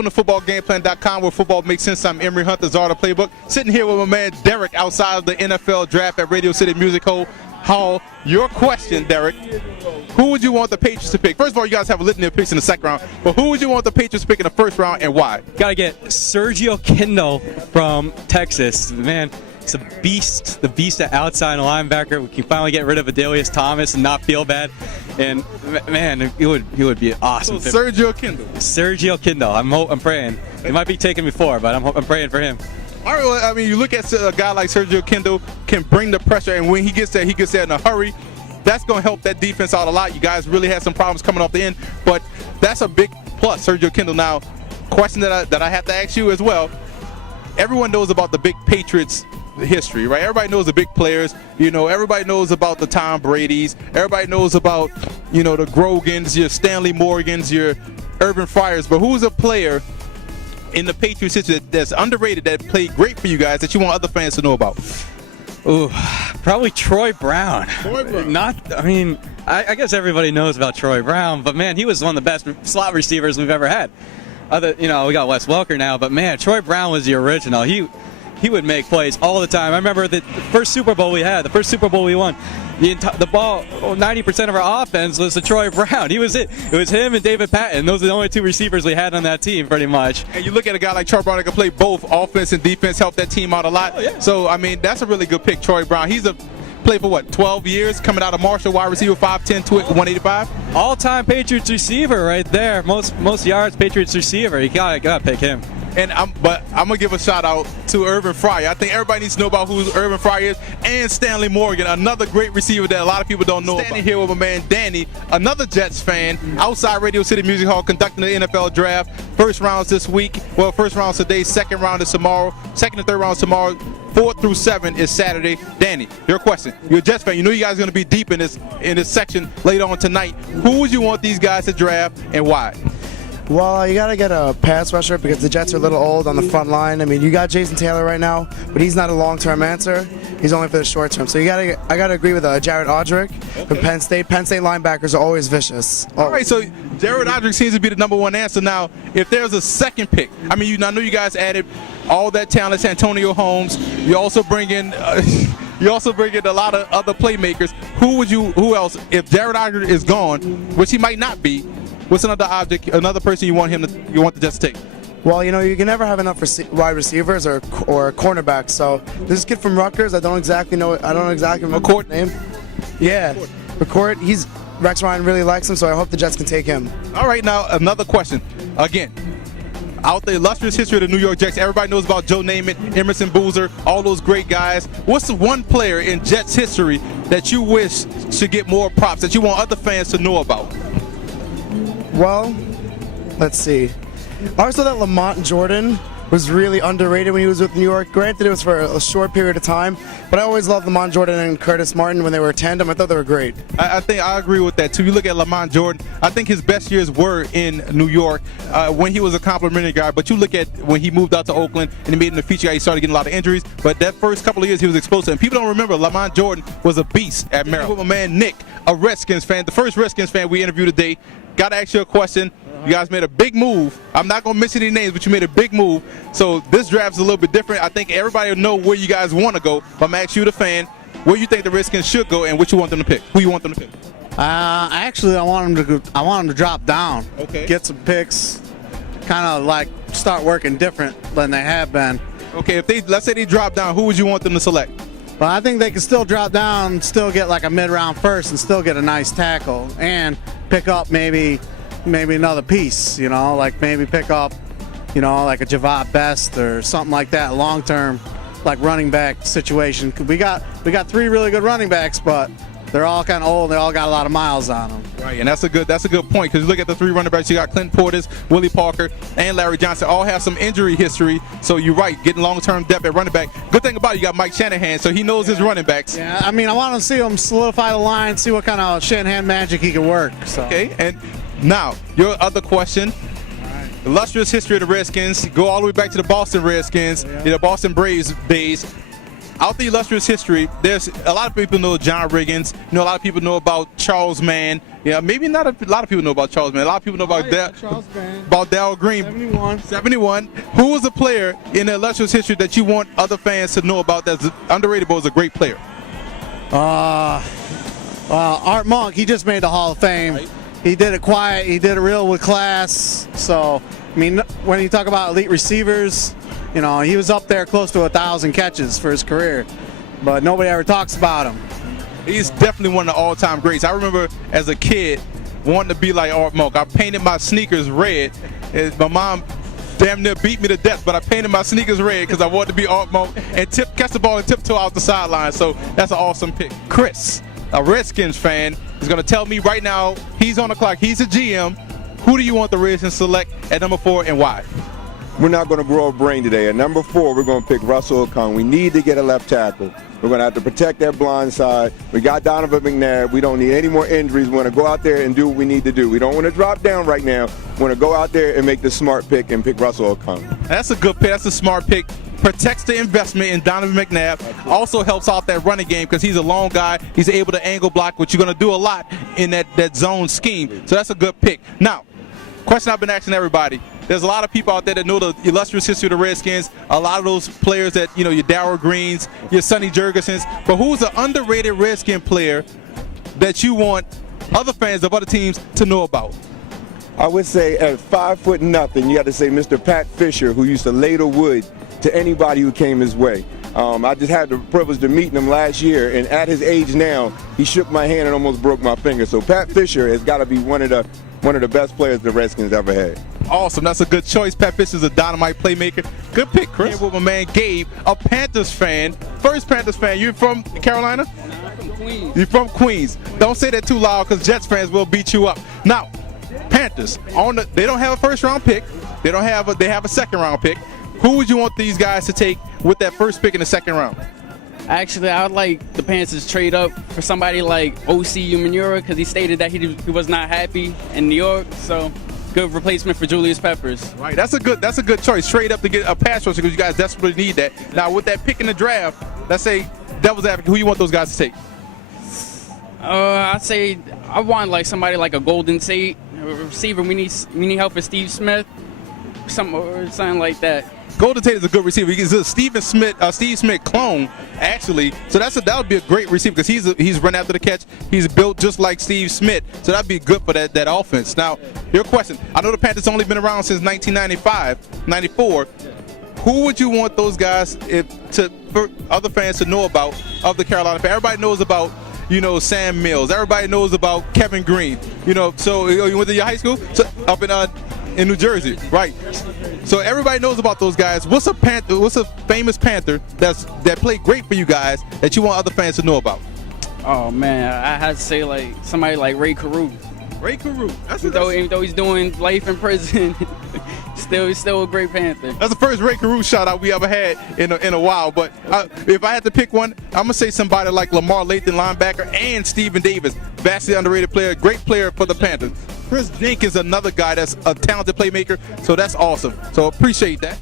Welcome to footballgameplan.com, where football makes sense. I'm Emory Hunt, the Czar, the Playbook. Sitting here with my man Derek outside of the NFL draft at Radio City Music Hall. Your question, Derek, who would you want the Patriots to pick? First of all, you guys have a litany of picks in the second round, but who would you want the Patriots to pick in the first round and why? Gotta get Sergio Kindle from Texas. Man, it's a beast. The beast at outside linebacker. We can finally get rid of Adelius Thomas and not feel bad. And man, he would be awesome. So Sergio Kindle. Sergio Kindle. I'm praying. He might be taken before, but I'm praying for him. All right, well, I mean, you look at a guy like Sergio Kindle can bring the pressure, and when he gets there in a hurry. That's going to help that defense out a lot. You guys really had some problems coming off the end, but that's a big plus, Sergio Kindle. Now, question that I have to ask you as well. Everyone knows about the big Patriots history, right? Everybody knows the big players. You know, everybody knows about the Tom Brady's. Everybody knows about, you know, the Grogans, your Stanley Morgans, your Urban Fryers. But who's a player in the Patriots history that's underrated, that played great for you guys, that you want other fans to know about? Ooh, probably Troy Brown. I guess everybody knows about Troy Brown, but man, he was one of the best slot receivers we've ever had. We got Wes Welker now, but man, Troy Brown was the original. He would make plays all the time. I remember the first Super Bowl we had, the first Super Bowl we won. The ball, 90% of our offense was to Troy Brown. He was it. It was him and David Patton. Those are the only two receivers we had on that team, pretty much. And you look at a guy like Troy Brown that can play both offense and defense, help that team out a lot. Oh, yeah. So, I mean, that's a really good pick, Troy Brown. He's played for, 12 years, coming out of Marshall, wide receiver, 5'10", 185? All-time Patriots receiver right there. Most yards Patriots receiver. You gotta pick him. And I'm gonna give a shout out to Urban Fryer. I think everybody needs to know about who Urban Fryer is, and Stanley Morgan, another great receiver that a lot of people don't know. Standing here with my man Danny, another Jets fan, outside Radio City Music Hall, conducting the NFL draft. First rounds this week. Well, first rounds today. Second round is tomorrow. Second and third rounds tomorrow. 4 through 7 is Saturday. Danny, your question. You're a Jets fan. You know you guys are gonna be deep in this section later on tonight. Who would you want these guys to draft and why? Well, you got to get a pass rusher because the Jets are a little old on the front line. I mean, you got Jason Taylor right now, but he's not a long-term answer. He's only for the short term. So I got to agree with Jared Odrick from Penn State. Penn State linebackers are always vicious. All right, so Jared Odrick seems to be the #1 answer. Now, if there's a second pick, I mean, I know you guys added all that talent, Antonio Holmes. You also bring in a lot of other playmakers. Who else? If Jared Odrick is gone, which he might not be, what's another person you want the Jets to take? Well, you know, you can never have enough wide receivers or cornerbacks. So this kid from Rutgers, I don't exactly remember his name. Yeah, McCourt. Rex Ryan really likes him, so I hope the Jets can take him. All right, now another question. Again, out the illustrious history of the New York Jets, everybody knows about Joe Namath, Emerson Boozer, all those great guys. What's the one player in Jets history that you wish should get more props, that you want other fans to know about? Well, let's see. I also thought Lamont Jordan was really underrated when he was with New York. Granted, it was for a short period of time, but I always loved Lamont Jordan and Curtis Martin when they were a tandem. I thought they were great. I think I agree with that, too. You look at Lamont Jordan, I think his best years were in New York when he was a complimentary guy, but you look at when he moved out to Oakland and he made him the feature guy, he started getting a lot of injuries, but that first couple of years he was explosive. And people don't remember Lamont Jordan was a beast at Maryland. With my man Nick, a Redskins fan, the first Redskins fan we interviewed today. Got to ask you a question. You guys made a big move. I'm not going to mention any names, but you made a big move. So this draft's a little bit different. I think everybody will know where you guys want to go. But I'm going to ask you, the fan, where you think the Redskins should go and what you want them to pick. Who you want them to pick? Actually, I want them to drop down. Okay. Get some picks. Kind of like start working different than they have been. Okay, let's say they drop down, who would you want them to select? But I think they can still drop down, still get like a mid-round first, and still get a nice tackle, and pick up maybe another piece. You know, like maybe pick up, like a Javad Best or something like that, long-term, like running back situation. We got 3 really good running backs, but they're all kind of old. They all got a lot of miles on them. Right, and that's a good point, because you look at the 3 running backs. You got Clint Portis, Willie Parker, and Larry Johnson. All have some injury history. So you're right, getting long-term depth at running back. Good thing about it, you got Mike Shanahan, so he knows his running backs. Yeah, I mean, I want to see him solidify the line, see what kind of Shanahan magic he can work. So. Okay, and now your other question. Illustrious history of the Redskins. Go all the way back to the Boston Redskins, the Boston Braves days. out the illustrious history, there's a lot of people know John Riggins. A lot of people know about Charles Mann. Yeah, maybe not a lot of people know about Charles Mann. A lot of people know about Charles Mann. about Darryl Green. 71. Who was a player in the illustrious history that you want other fans to know about that's underrated but was a great player? Art Monk, he just made the Hall of Fame. Right. He did it quiet. He did it real with class. So, I mean, when you talk about elite receivers, he was up there close to 1,000 catches for his career, but nobody ever talks about him. He's definitely one of the all-time greats. I remember as a kid wanting to be like Art Monk. I painted my sneakers red. My mom damn near beat me to death, but I painted my sneakers red because I wanted to be Art Monk and catch the ball and tiptoe out the sideline. So that's an awesome pick. Chris, a Redskins fan, is going to tell me right now, he's on the clock, he's a GM. Who do you want the Redskins to select at number 4 and why? We're not going to grow a brain today. At number 4, we're going to pick Russell Okung. We need to get a left tackle. We're going to have to protect that blind side. We got Donovan McNabb. We don't need any more injuries. We want to go out there and do what we need to do. We don't want to drop down right now. We want to go out there and make the smart pick and pick Russell Okung. That's a good pick. That's a smart pick. Protects the investment in Donovan McNabb. Also helps out that running game because he's a long guy. He's able to angle block, which you're going to do a lot in that zone scheme. So that's a good pick. Now, question I've been asking everybody. There's a lot of people out there that know the illustrious history of the Redskins. A lot of those players that, your Darryl Greens, your Sonny Jurgensen's. But who's an underrated Redskin player that you want other fans of other teams to know about? I would say at 5'0", you got to say Mr. Pat Fisher, who used to ladle wood to anybody who came his way. I just had the privilege to meet him last year, and at his age now, he shook my hand and almost broke my finger. So Pat Fisher has got to be one of the best players the Redskins ever had. Awesome. That's a good choice. Pat Fisher's a dynamite playmaker. Good pick, Chris. Here with my man Gabe, a Panthers fan. First Panthers fan. You from Carolina? I'm from Queens. You're from Queens. Don't say that too loud because Jets fans will beat you up. Now, Panthers, they don't have a first-round pick. They have a second-round pick. Who would you want these guys to take with that first pick in the second round? Actually, I would like the Panthers to trade up for somebody like O.C. Umenyiora because he stated that he was not happy in New York. So, good replacement for Julius Peppers. Right, that's a good choice. Trade up to get a pass rusher because you guys desperately need that. Now, with that pick in the draft, let's say devil's advocate, who you want those guys to take? I'd say I want like somebody like a Golden State receiver. We need help for Steve Smith, something like that. Golden Tate is a good receiver. He's a Steve Smith clone, actually. So that would be a great receiver because he's run after the catch. He's built just like Steve Smith. So that'd be good for that offense. Now, your question. I know the Panthers only been around since 1995, 94. Who would you want those guys for other fans to know about of the Carolina Panthers? Everybody knows about Sam Mills. Everybody knows about Kevin Green. So you went to your high school up in New Jersey, right? So everybody knows about those guys. What's a famous Panther that played great for you guys that you want other fans to know about? Oh man, I had to say like somebody like Ray Carew. Ray Carew. Even though he's doing life in prison, he's still a great Panther. That's the first Ray Carew shout out we ever had in a while. But if I had to pick one, I'm gonna say somebody like Lamar Lathan, linebacker, and Stephen Davis, vastly underrated player, great player for the Panthers. Chris Jenkins, another guy that's a talented playmaker, so that's awesome. So appreciate that.